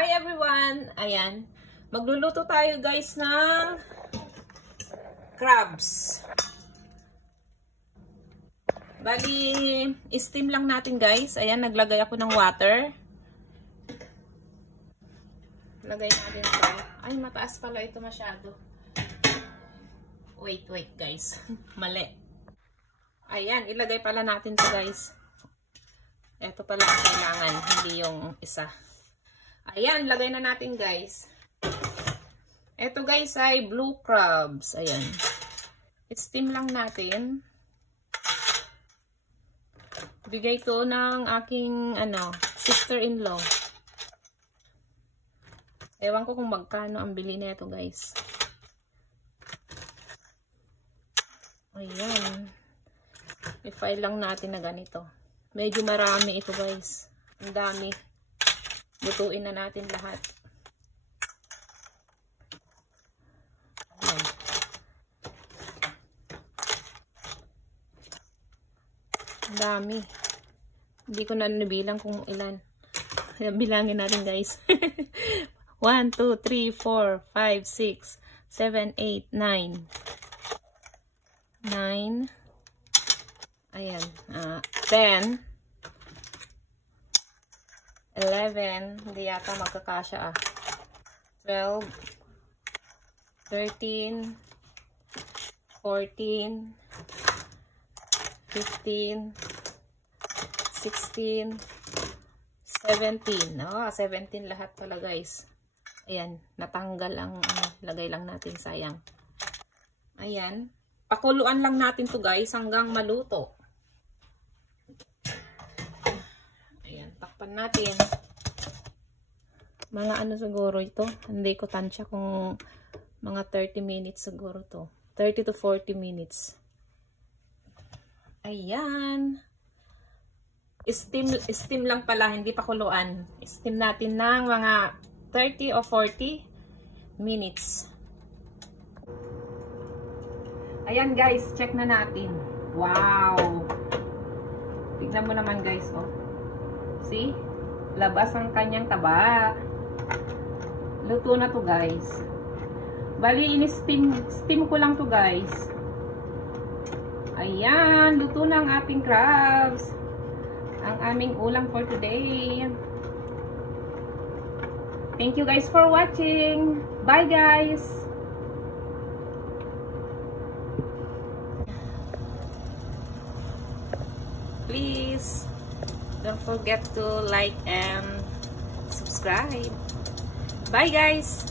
Hi everyone! Ayan. Magluluto tayo guys ng crabs. Bali, steam lang natin guys. Ayan, naglagay ako ng water. Lagay natin ito. Ay, mataas pala ito masyado. Wait guys. Mali. Ayan, ilagay pala natin ito guys. Ito pala ang kailangan, hindi yung isa. Ayan, lagay na natin guys. Ito guys ay blue crabs. Ayan. I-steam lang natin. Bigay to ng aking sister-in-law. Ewan ko kung magkano ang bili nito guys. Ayan. I-file lang natin na ganito. Medyo marami ito guys. Ang dami. Lutuin na natin lahat. Ayan. Ang dami. Hindi ko na nabilang kung ilan. Bilangin natin guys. 1, 2, 3, 4, 5, 6, 7, 8, 9. 9. Ayan. 10. 11, hindi yata magkakasya 12, 13, 14, 15, 16, 17. 17 lahat pala guys. Ayan, natanggal ang lagay lang natin, sayang. Ayan, pakuluan lang natin to guys hanggang maluto. Takpan natin. Mga siguro ito. Hindi ko tansya kung mga 30 minutes siguro to. 30 to 40 minutes. Ayan. Steam lang pala. Hindi pa kuluan. Steam natin ng mga 30 o 40 minutes. Ayan guys. Check na natin. Wow. Tignan mo naman guys. Oh. See? Labas ang kanyang taba. Luto na to guys. Bali, steam ko lang to guys. Ayan, luto na ang ating crabs. Ang aming ulam for today. Thank you guys for watching. Bye guys! Please don't forget to like and subscribe. Bye guys!